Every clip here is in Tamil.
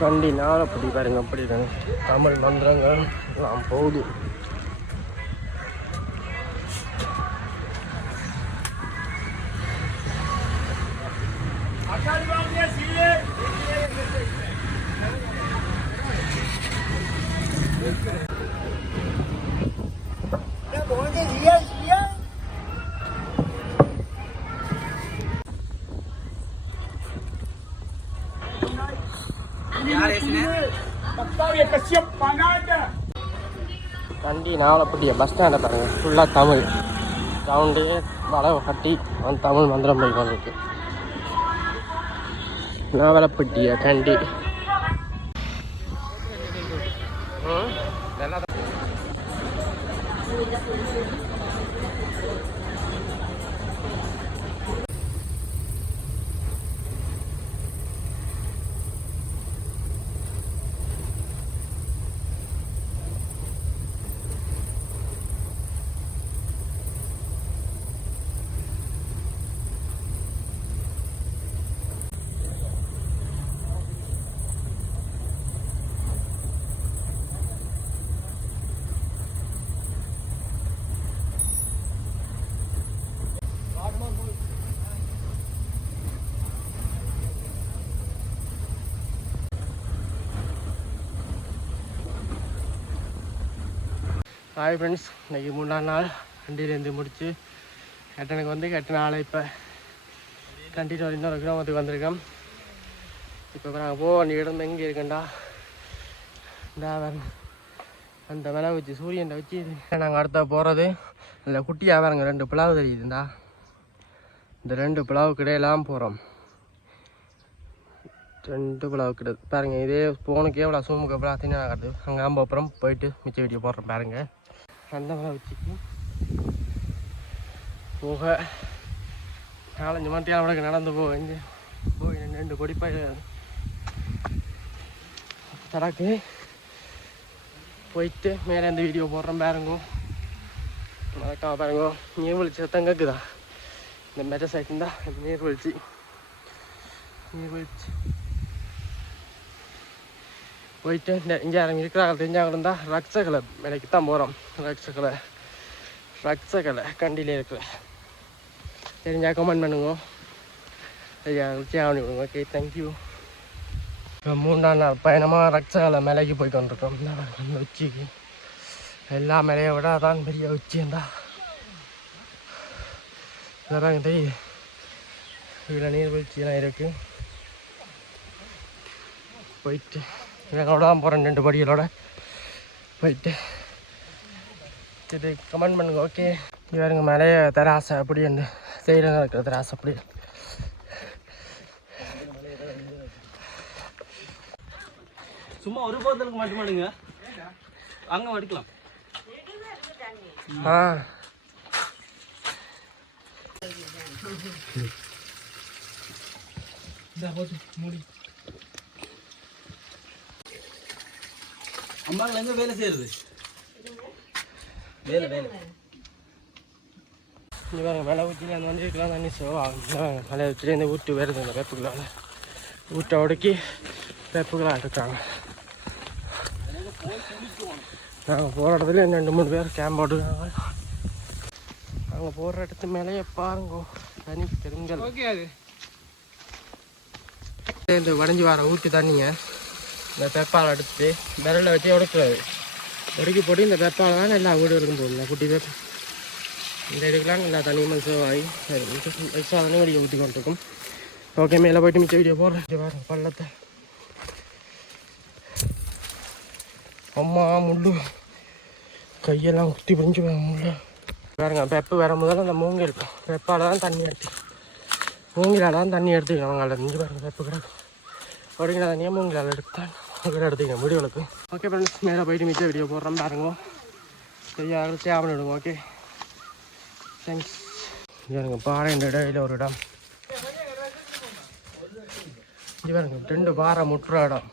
கண்டி நாளப்படி பாருங்க அப்படி தமிழ் மந்திரங்கள் எல்லாம் போகுது. கண்டி நாவலப்பட்டிய பஸ் ஸ்டாண்டை பாருங்க, ஃபுல்லாக தமிழ் சவுண்டே வளவு கட்டி அவன் தமிழ் மந்திரம் போய் கொண்டிருக்கு. நாவலப்பட்டிய கண்டி ஹாய் ஃப்ரெண்ட்ஸ், இன்றைக்கி 3ஆம் நாள் கண்டியிலேருந்து முடித்து கட்டனுக்கு வந்து கட்டின ஆளை இப்போ கண்டிட்டு இன்னொரு கிராமத்துக்கு வந்திருக்கோம். இப்போ நாங்கள் போக வேண்டிய இடம் எங்கே இருக்கேன்டா, இந்த அந்த விலை வச்சு சூரியன்ட வச்சு நாங்கள் அடுத்த போகிறது இல்லை குட்டியாக வேறுங்க 2 பிளாவு தெரியுதுண்டா. இந்த 2 பிளாவுக்கு இடையெல்லாம் போகிறோம். 2 பிளாவுக்கு கிடையாது பாருங்கள். இதே ஃபோனுக்கு எவ்வளோ சூமுக்கு எவ்வளோ தின்னா காட்டுது. அங்கே அப்புறம் போயிட்டு மிச்ச வீடியோ போடுறோம் பாருங்கள். அந்த விலை வச்சுக்கு போக 4-5 மணிக்கு நடந்து போய் 2 கொடிப்பாய் தடக்கு போயிட்டு மேலே இந்த வீடியோ போடுறோம் பாருங்க. மறக்காம பாருங்க. நீர் வலிச்சு சத்தம் கேட்குதா? இந்த மெட்ட சைட் இருந்தால் நீர் வலிச்சு போயிட்டு இந்த இங்கே இருக்கிறாங்க தெரிஞ்சாங்க இருந்தால் ரக்ஷகலை வேலைக்கு தான் போகிறோம். ரக்ஷகலை கண்டியில் இருக்கிற தெரிஞ்சா கமெண்ட் பண்ணுங்க. ஐயா ஆவணி விடுங்க. Okay, thank you. இப்போ 3ஆம் நாள் பயணமாக ரக்ஷகலை மேலைக்கு போய் கொண்டிருக்கோம். இந்த உச்சிக்கு எல்லா மேலையை விட அதான் பெரிய உச்சி இருந்தா இதாங்க தெரியுது. இதில் நீர்வீழ்ச்சியெல்லாம் இருக்குது. போயிட்டு எங்களோட தான் போகிறேன் 2 படிகளோட போயிட்டு இது கமெண்ட் பண்ணுங்க. ஓகே, இவருங்க மேலேயே தராசை அப்படி அந்த சைடில் இருக்கிற தராசை அப்படி சும்மா ஒரு போதலுக்கு மட்டும் மாடுங்க அங்கே வடிக்கலாம். மூடி அம்மாவில் எங்கே வேலை செய்கிறது? வேலை இவங்க மலை ஊற்றியில் அந்த வந்துருக்கலாம் தண்ணி ஆகும். மலை ஊற்றிலேருந்து ஊட்டு வருது. இந்த வேப்புகளால் ஊட்டை உடக்கி வேப்புகளாக இருக்காங்க. நாங்கள் போகிற இடத்துல 2-3 பேர் கேம்ப் போட்டுருக்காங்க. நாங்கள் போகிற இடத்து மேலேயே பாருங்க தனி பெருங்கல். ஓகே, அது இந்த வடைஞ்சி வர ஊற்றி தண்ணியை இந்த பெப்பால் எடுத்து விரலில் வச்சு உடைக்கிறது. உடைக்கி போட்டு இந்த பெப்பால் தான் எல்லா வீடுகளுக்கும் போடணும். குட்டி பேர் இந்த இதுக்கெலாம் எல்லா தண்ணியும் சேவாகி எக்ஸ்ட்ரா தண்ணி வடிக்க ஊற்றி கொண்டிருக்கும். ஓகே, மேலே போய்ட்டு மிச்ச வீடியோ போடுறேன். பாருங்க பள்ளத்தை அம்மா முள்ளு கையெல்லாம் குத்தி பிடிஞ்சி முள்ளு பாருங்க. பெப்பு வர முதல்ல அந்த மூங்கில் பெப்பால் தான் தண்ணி எடுத்து மூங்கிலால் தான் தண்ணி எடுத்துக்கலாம். அவங்க அதில் நின்று பாருங்க பெப்பு கிடக்கு உடைக்கிற தண்ணியாக மூங்கிலால் எடுத்தான் எடுத்துக்கங்க வீடியோவுக்கு. ஓகே ஃப்ரெண்ட்ஸ், மேலே போய்ட்டு மிச்ச வீடியோ போடுறோம் பாருங்க. சரியா சேவன் விடுங்க. Okay, thanks. பாருங்க பாறை இந்த இடையில ஒரு இடம். இது பாருங்க 2 பாறை முட்டுற இடம்.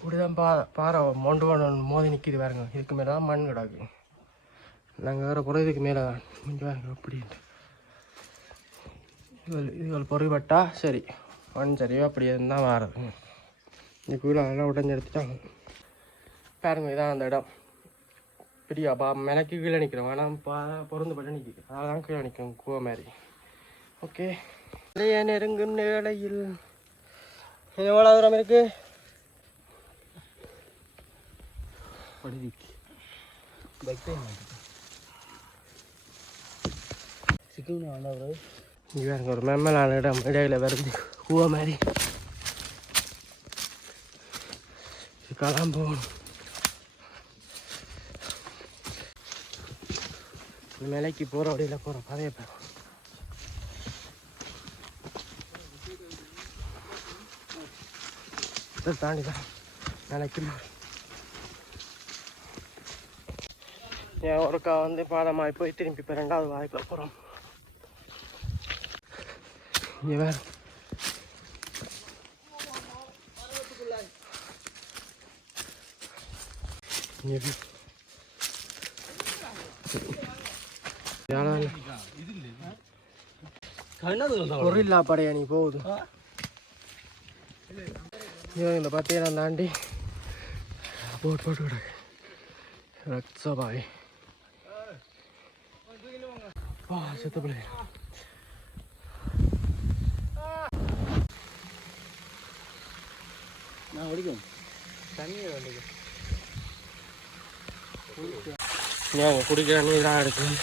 இப்படிதான் பாறை மொண்டு மோதி நிற்கிது பாருங்க. இதுக்கு மேலே தான் மண் கிடக்கு. நாங்கள் வேறு புறதுக்கு மேலே தான் இங்கே பாருங்க அப்படின்ட்டு இதுகள் பொறிபட்டா சரி மண் சரிவா அப்படி இருந்தால் வாரது. இந்த கீழே அதெல்லாம் உடஞ்சி எடுத்துட்டாங்க பாருங்க. இதான் அந்த இடம் பெரிய மெனக்கு கீழே நிற்கிறோம். ஆனால் பொருந்து பட்டு நிற்கிது. அதெல்லாம் கீழே நிற்கும் கூவ மாதிரி. ஓகே நெருங்கும் நிலையில் எவ்வளோ தூரம் இருக்கு? இங்கே ஒரு மெம்மலான இடம் இடையில வருது கூவ மாதிரி. இதுக்கெல்லாம் போகணும். மலைக்கு போகிற வழியில் போகிற கதையை பார்க்கணும். இதை தாண்டி தான் மலைக்கு ஒருக்கா வந்து பாலமாகி போய் திரும்பி இப்போ 2வது வாய்ப்பில் போகிறோம். இங்கே வேறு பொருளா படையா நீ போகுது. இந்த பத்தியெல்லாம் தாண்டி போட்டு கிடக்கு ரக்ஸபாய். செத்த பிள்ளை நான் ஓடிக்கும் தண்ணி வேண்டியது. ஏங்க குடிக்கிற நீராக இருக்குது.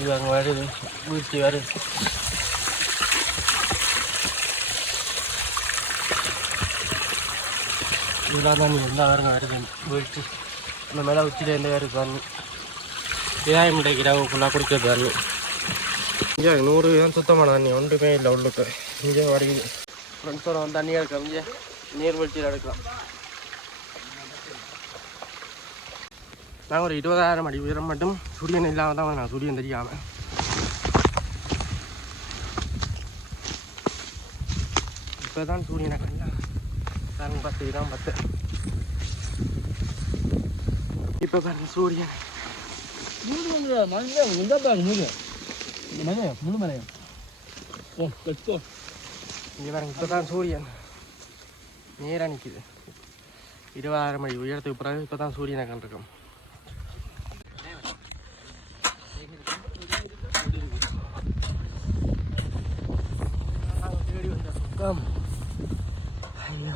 இது அங்கே வருது வீழ்ச்சி வருது. இதெல்லாம் தண்ணி இருந்தால் வருங்க வருது வீழ்ச்சி. இந்த மேலே உச்சிலேருந்து வருது தண்ணி. விவசாயம் கிடைக்கிறாங்க ஃபுல்லாக குடிக்கிறது தண்ணி. இங்கே 100 சுத்தமான தண்ணி ஒன்றுமே இல்லை உள்ளுக்கு. இங்கே வடிக்குது. ஃப்ரெண்ட்ஸோட வந்து தண்ணியாக இருக்க இங்கே நீர்வீழ்ச்சியில் எடுக்கலாம். நாங்கள் ஒரு 20,000 அடி உயரம் மட்டும் சூரியன் இல்லாமல் தான் நான் சூரியன் தெரியாமல். இப்போ தான் சூரியனை கண்டா 10 தான் 10. இப்போ பாருங்க சூரியன் முழு மலையம். இங்கே பாருங்க இப்போ தான் சூரியன் நேராக நிற்கிது. 20,000 அடி உயரத்துக்கு பிறகு இப்போ தான் சூரியனை கண்டிருக்கோம். ஐயோ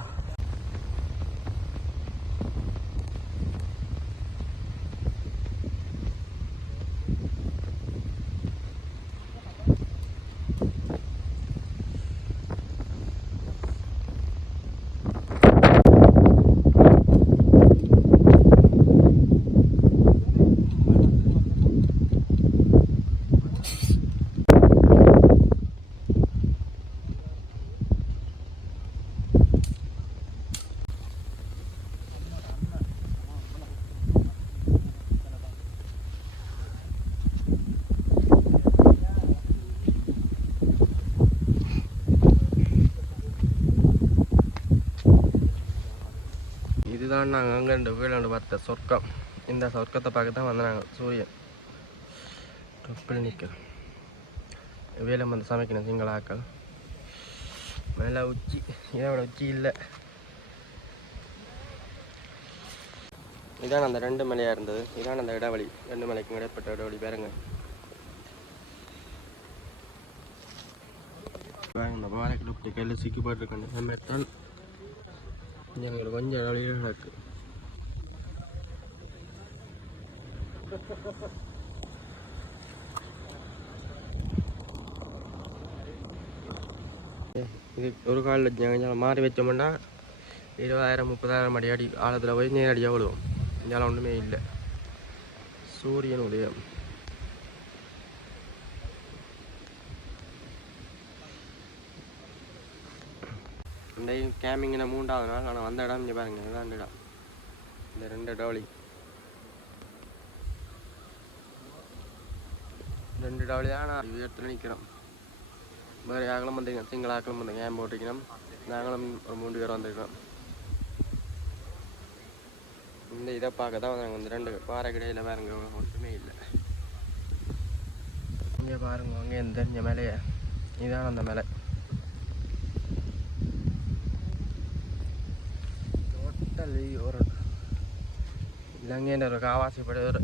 இதுதான் நாங்கள் அங்கே இந்த வீடு பார்த்த சொர்க்கம். இந்த சொர்க்கத்தை பார்க்க தான் வந்து நாங்கள் சூரியன் தொப்பில் நிற்கிறோம். வேலை வந்து சமைக்கணும் சிங்கள ஆக்கள். மேலே உச்சி இதோட உச்சி இல்லை. இதான் அந்த 2 மலையாக இருந்தது. இதான் அந்த இடைவெளி 2 மலைக்கும் இடைப்பட்ட இடைவெளி பாருங்க. இந்த பாறைக்குள்ள இப்படி கையில் சிக்கி போட்டுருக்கேன். சமைத்தால் எங்களுக்கு கொஞ்சம் இடைவெளியாக கிடக்கு. இது ஒரு காலில் கொஞ்சம் மாறி வச்சோம்னா 20,000-30,000 அடி ஆழத்தில் போய் நேரடியாக விழுவோம். இதெல்லாம் ஒன்றுமே இல்லை. சூரியன் உதயம். இந்த கேம்பிங்கில் 3வது நாள். ஆனால் வந்த இடம் இங்கே பாருங்க. இதுதான் இடம். இந்த 2 இடவழி 2 இடவழி தான் நான் உயரத்தில் நிற்கிறோம். வேறு ஆக்களும் வந்தீங்க, சிங்கள ஆக்களும் வந்தீங்க, ஏன் போட்டிக்கணும். நாங்களும் ஒரு 3 பேர் வந்திருக்கோம். இந்த இதை பார்க்க தான் நாங்கள் வந்து 2 பாறை கிடையில் பாருங்க, ஒன்றுமே இல்லை. இங்கே பாருங்க, அங்கே தெரிஞ்ச மேலையே இதான் அந்த மேலே. டோட்டல் ஒரு இலங்கைன்ற ஒரு காவாசிப்பட ஒரு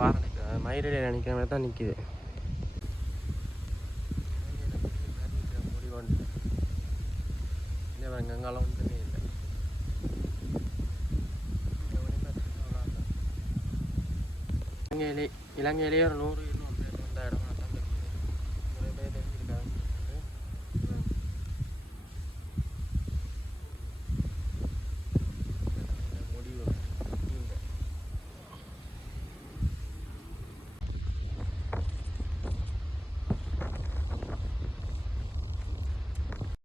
பாறை மயிரில் நினைக்கிற மாதிரி தான் நிற்கிது. கங்காலம் ஒன்றுமே இல்லை. இலங்கையிலேயே ஒரு 100